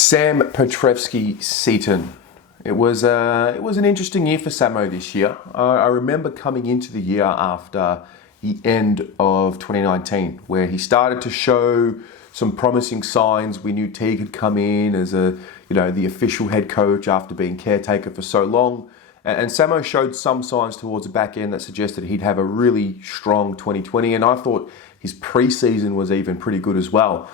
Sam Petrevski-Seton. It was an interesting year for Samo this year. I remember coming into the year after the end of 2019, where he started to show some promising signs. We knew Teague had come in as the official head coach after being caretaker for so long. And Samo showed some signs towards the back end that suggested he'd have a really strong 2020. And I thought his preseason was even pretty good as well.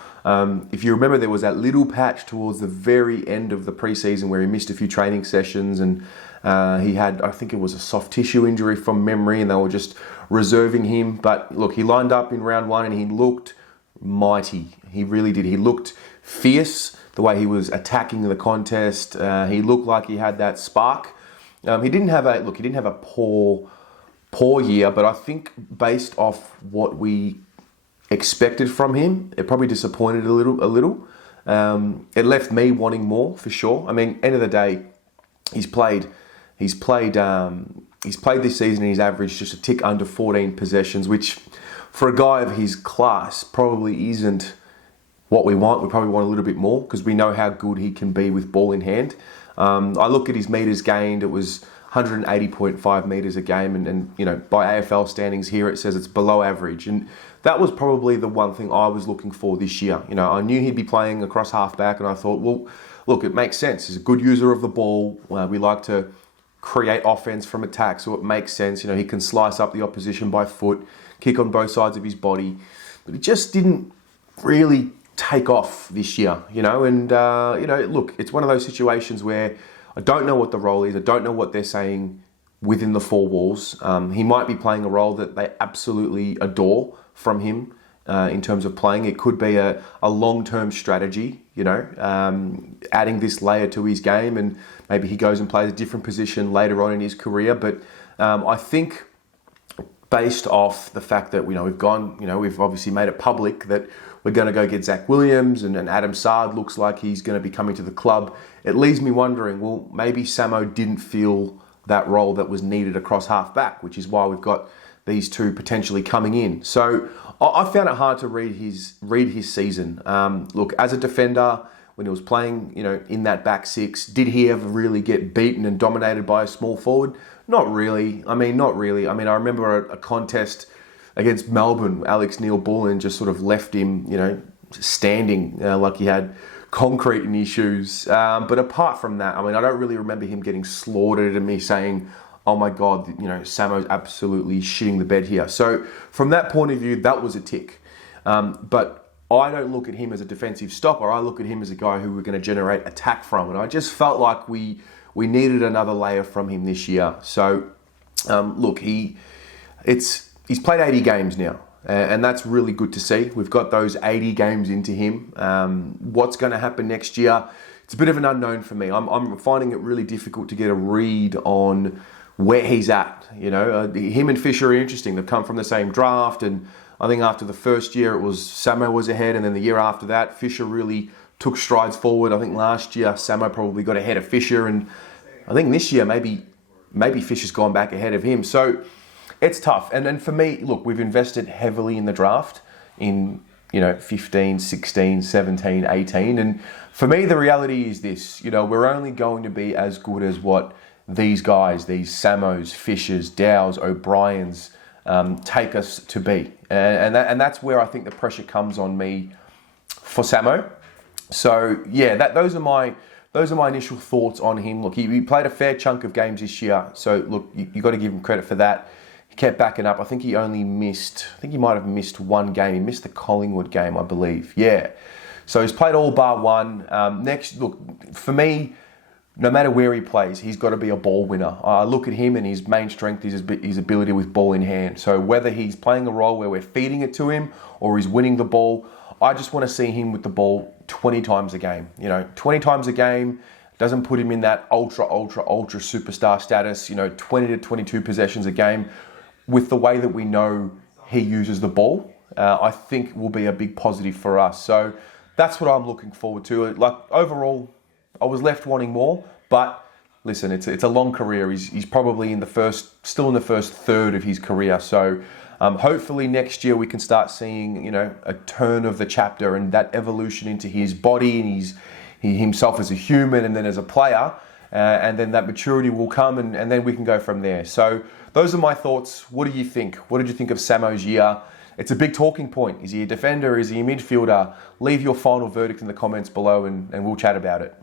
If you remember, there was that little patch towards the very end of the preseason where he missed a few training sessions and he had, I think it was a soft tissue injury from memory, and they were just reserving him. But look, he lined up in round one and he looked mighty. He really did. He looked fierce the way he was attacking the contest. He looked like he had that spark. He didn't have a poor year, but I think based off what we expected from him, it probably disappointed a little. It left me wanting more for sure. I mean, end of the day, he's played this season and he's averaged just a tick under 14 possessions, which for a guy of his class probably isn't what we want. We probably want a little bit more because we know how good he can be with ball in hand. I look at his meters gained. It was 180.5 meters a game, and by AFL standings here it says it's below average, and that was probably the one thing I was looking for this year. I knew he'd be playing across halfback, and I thought, well, look, it makes sense. He's a good user of the ball. We like to create offense from attack, so it makes sense. He can slice up the opposition by foot, kick on both sides of his body, but it just didn't really take off this year, look, it's one of those situations where I don't know what the role is. I don't know what they're saying within the four walls. He might be playing a role that they absolutely adore from him in terms of playing. It could be a long-term strategy, adding this layer to his game, and maybe he goes and plays a different position later on in his career. But I think based off the fact that, we've obviously made it public that we're going to go get Zac Williams and Adam Saad looks like he's going to be coming to the club. It leaves me wondering, well, maybe Samo didn't feel that role that was needed across half-back, which is why we've got these two potentially coming in. So I found it hard to read his season. Look, as a defender, when he was playing, in that back six, did he ever really get beaten and dominated by a small forward? Not really. I remember a contest against Melbourne. Alex Neil-Bullen just sort of left him, standing like he had concrete in his shoes. But apart from that, I don't really remember him getting slaughtered and me saying, oh my God, Samo's absolutely shitting the bed here. So from that point of view, that was a tick. But I don't look at him as a defensive stopper. I look at him as a guy who we're going to generate attack from. And I just felt like we needed another layer from him this year. So look, he's played 80 games now. And that's really good to see. We've got those 80 games into him. What's going to happen next year? It's a bit of an unknown for me. I'm finding it really difficult to get a read on where he's at. Him and Fisher are interesting. They've come from the same draft, and I think after the first year it was Samo was ahead, and then the year after that Fisher really took strides forward. I think last year Samo probably got ahead of Fisher, and I think this year maybe Fisher's gone back ahead of him. So it's tough. And then for me, look, we've invested heavily in the draft in 15, 16, 17, 18. And for me, the reality is this, we're only going to be as good as what these guys, these Samos, Fishers, Dows, O'Briens, take us to be. And that's where I think the pressure comes on me for Samo. So yeah, those are my initial thoughts on him. Look, he played a fair chunk of games this year. So look, you got to give him credit for that. He kept backing up. I think he might have missed one game. He missed the Collingwood game, I believe. Yeah. So he's played all bar one. Look, for me, no matter where he plays, he's got to be a ball winner. I look at him and his main strength is his ability with ball in hand. So whether he's playing a role where we're feeding it to him or he's winning the ball, I just want to see him with the ball 20 times a game. 20 times a game doesn't put him in that ultra superstar status, 20 to 22 possessions a game. With the way that we know he uses the ball, I think will be a big positive for us. So that's what I'm looking forward to. Like overall, I was left wanting more, but listen, it's a long career. He's probably still in the first third of his career. So hopefully next year we can start seeing, a turn of the chapter and that evolution into his body and himself as a human and then as a player, and then that maturity will come, and then we can go from there. So those are my thoughts. What do you think? What did you think of Samo's year? It's a big talking point. Is he a defender? Is he a midfielder? Leave your final verdict in the comments below, and we'll chat about it.